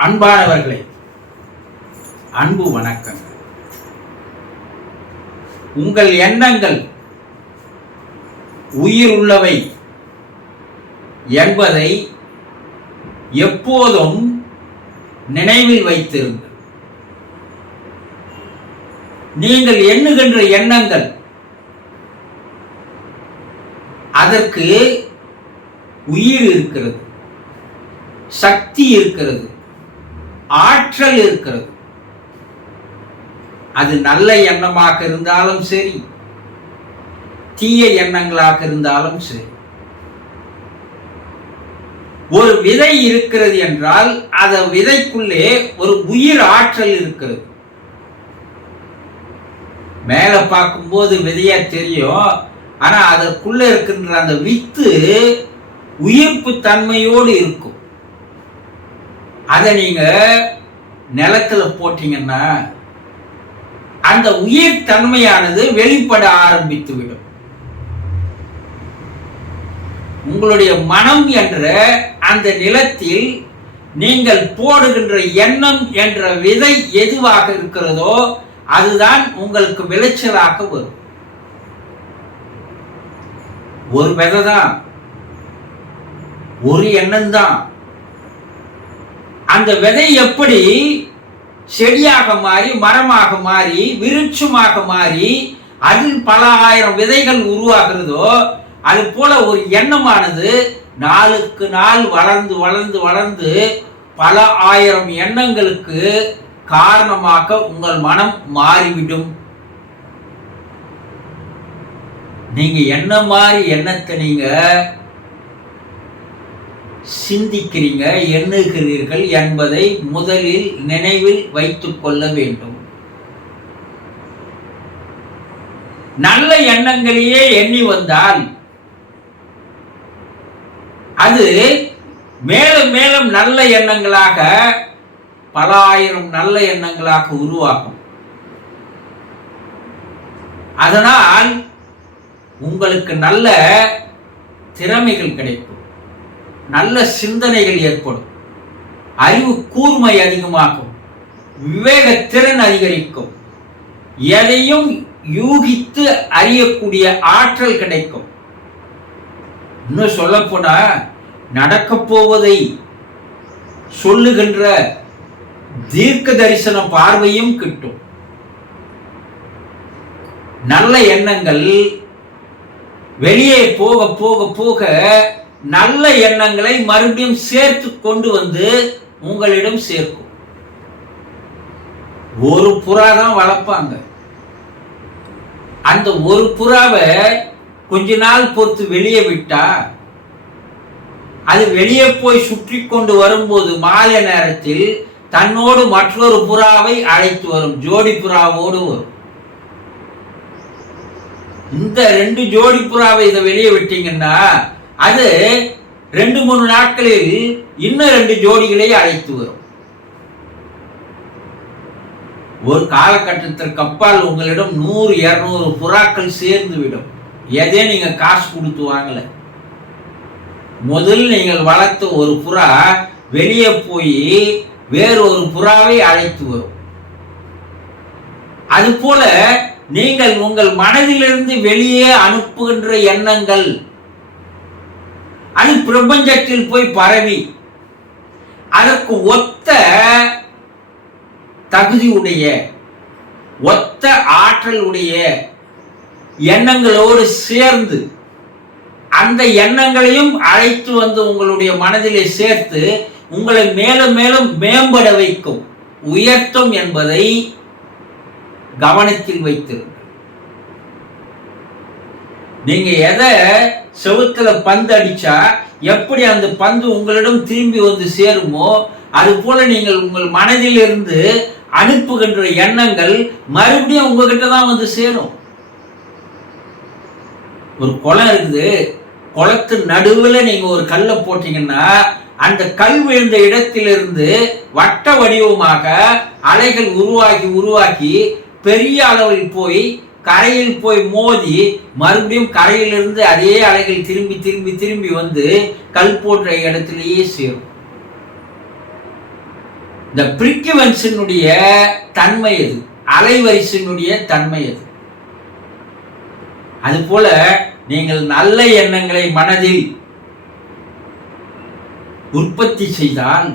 அன்பானவர்களே அன்பு வணக்கங்கள். உங்கள் எண்ணங்கள் உயிர் உள்ளவை என்பதை எப்போதும் நினைவில் வைத்திருங்கள். நீங்கள் எண்ணுகின்ற எண்ணங்கள் அதற்கு உயிர் இருக்கிறது சக்தி இருக்கிறது ஆற்றல் இருக்கிறது. அது நல்ல எண்ணமாக இருந்தாலும் சரி தீய எண்ணங்களாக இருந்தாலும் சரி. ஒரு விதை இருக்கிறது என்றால் அந்த விதைக்குள்ளே ஒரு உயிர் ஆற்றல் இருக்கிறது. மேலே பார்க்கும்போது விதையா தெரியும் ஆனால் அதற்குள்ளே இருக்கின்ற அந்த வித்து உயிர்ப்பு தன்மையோடு இருக்கும். அதை நீங்க நிலத்துல போட்டீங்கன்னா அந்த உயிர் தன்மையானது வெளிப்பட ஆரம்பித்து விடும் உங்களுடைய மனம் என்ற அந்த நிலத்தில் நீங்கள் போடுகின்ற எண்ணம் என்ற விதை எதுவாக இருக்கிறதோ அதுதான் உங்களுக்கு விளைச்சலாக வரும். ஒரு விதை தான் ஒரு எண்ணம் தான் அந்த விதை எப்படி செடியாக மாறி மரமாக மாறி விருட்சமாக மாறி அதில் பல ஆயிரம் விதைகள் உருவாகிறதோ அது போல ஒரு எண்ணமானது நாளுக்கு நாள் வளர்ந்து வளர்ந்து வளர்ந்து பல ஆயிரம் எண்ணங்களுக்கு காரணமாக உங்கள் மனம் மாறிவிடும். நீங்க என்ன மாதிரி எண்ணத்தை நீங்க சிந்திக்கிறீங்க எண்ணுகிறீர்கள் என்பதை முதலில் நினைவில் வைத்துக் கொள்ள வேண்டும். நல்ல எண்ணங்களையே எண்ணி வந்தால் அது மேலும் மேலும் நல்ல எண்ணங்களாக பல ஆயிரம் நல்ல எண்ணங்களாக உருவாகும். அதனால் உங்களுக்கு நல்ல திறமைகள் கிடைக்கும். நல்ல சிந்தனைகள் ஏற்படும். அறிவு கூர்மை அதிகமாகும். விவேக திறன் அதிகரிக்கும். எதையும் யூகித்து அறியக்கூடிய ஆற்றல் கிடைக்கும். இன்னும் சொல்லப்போனா நடக்கப் போவதை சொல்லுகின்ற தீர்க்க தரிசன பார்வையும் கிட்டும். நல்ல எண்ணங்கள் வெளியே போக போக போக நல்ல எண்ணங்களை மறுபடியும் சேர்த்து கொண்டு வந்து உங்களிடம் சேர்க்கும். ஒரு புறா தான் வளர்ப்பாங்க. அந்த ஒரு புறாவை கொஞ்ச நாள் பொறுத்து வெளியே விட்டா அது வெளியே போய் சுற்றி கொண்டு வரும்போது மாலை நேரத்தில் தன்னோடு மற்றொரு புறாவை அழைத்து வரும். ஜோடி புறாவோடு வரும். இந்த ரெண்டு ஜோடி புறாவை இதை வெளியே விட்டீங்கன்னா அது ரெண்டு மூணு நாட்களில் இன்னும் ரெண்டு ஜோடிகளை அழைத்து வரும். ஒரு காலகட்டத்திற்கு அப்பால் உங்களிடம் நூறு இரநூறு புறாக்கள் சேர்ந்து விடும். எதே நீங்க காசு கொடுத்து வாங்கல. முதல் நீங்கள் வளர்த்த ஒரு புறா வெளியே போய் வேறொரு புறாவை அழைத்து வரும். அது போல நீங்கள் உங்கள் மனதிலிருந்து வெளியே அனுப்புகின்ற எண்ணங்கள் அது பிரபஞ்சத்தில் போய் பரவி. அதற்கு ஒத்த தகுதியுடைய ஒத்த ஆற்றல் உடைய எண்ணங்களோடு சேர்ந்து அந்த எண்ணங்களையும் அழைத்து வந்து உங்களுடைய மனதிலே சேர்த்து உங்களை மேலும் மேலும் மேம்பட வைக்கும் உயர்த்தும் என்பதை கவனத்தில் வைத்திருங்கள். நீங்க எதை செவுத்துல பந்து அடிச்சா எப்படி அந்த பந்து உங்களிடம் திரும்பி வந்து சேருமோ அது போல நீங்கள் உங்கள் மனதில் இருந்து அனுப்புகின்ற எண்ணங்கள் மறுபடியும் உங்ககிட்ட தான் வந்து சேரும். ஒரு குளம் இருக்குது. குளத்து நடுவில் நீங்க ஒரு கல்லை போட்டீங்கன்னா அந்த கல் விழுந்த இடத்திலிருந்து வட்ட வடிவமாக அலைகள் உருவாக்கி உருவாக்கி பெரிய அளவில் போய் கரையில் போய் மோதி மறுபடியும் கரையிலிருந்து அதே அலைகள் திரும்பி திரும்பி திரும்பி வந்து கல் போன்ற இடத்திலேயே சேரும். இந்த பிரிக்குவன்ஸினுடைய தன்மை அது அலைவரிசையினுடைய தன்மை அது அதுபோல நீங்கள் நல்ல எண்ணங்களை மனதில் உற்பத்தி செய்தால்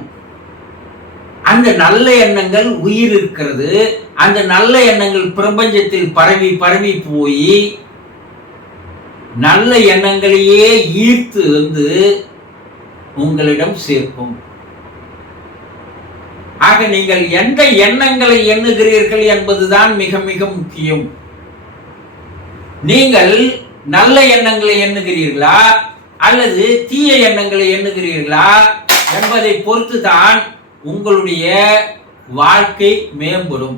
அந்த நல்ல எண்ணங்கள் உயிர் இருக்கிறது. அந்த நல்ல எண்ணங்கள் பிரபஞ்சத்தில் பரவி பரவி போய் நல்ல எண்ணங்களையே ஈர்த்து வந்து உங்களிடம் சேர்க்கும். ஆக நீங்கள் எந்த எண்ணங்களை எண்ணுகிறீர்கள் என்பதுதான் மிக மிக முக்கியம். நீங்கள் நல்ல எண்ணங்களை எண்ணுகிறீர்களா அல்லது தீய எண்ணங்களை எண்ணுகிறீர்களா என்பதை பொறுத்து தான் உங்களுடைய வாழ்க்கை மேம்படும்.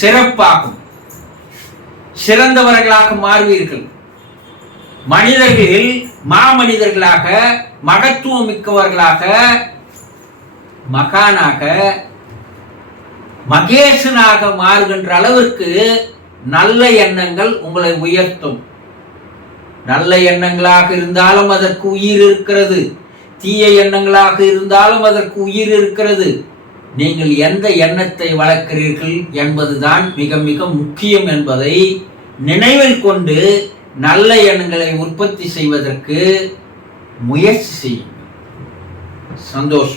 சிறப்பாகும். சிறந்தவர்களாக மாறுவீர்கள். மனிதர்கள் மாமனிதர்களாக மகத்துவம் மிக்கவர்களாக மகானாக மகேசனாக மாறுகின்ற அளவிற்கு நல்ல எண்ணங்கள் உங்களை உயர்த்தும். நல்ல எண்ணங்களாக இருந்தாலும் அதற்கு உயிர் இருக்கிறது. தீய எண்ணங்களாக இருந்தாலும் அதற்கு உயிர் இருக்கிறது. நீங்கள் எந்த எண்ணத்தை வளர்க்கிறீர்கள் என்பதுதான் மிக மிக முக்கியம் என்பதை நினைவில் கொண்டு நல்ல எண்ணங்களை உற்பத்தி செய்வதற்கு முயற்சி செய்யுங்கள். சந்தோஷம்.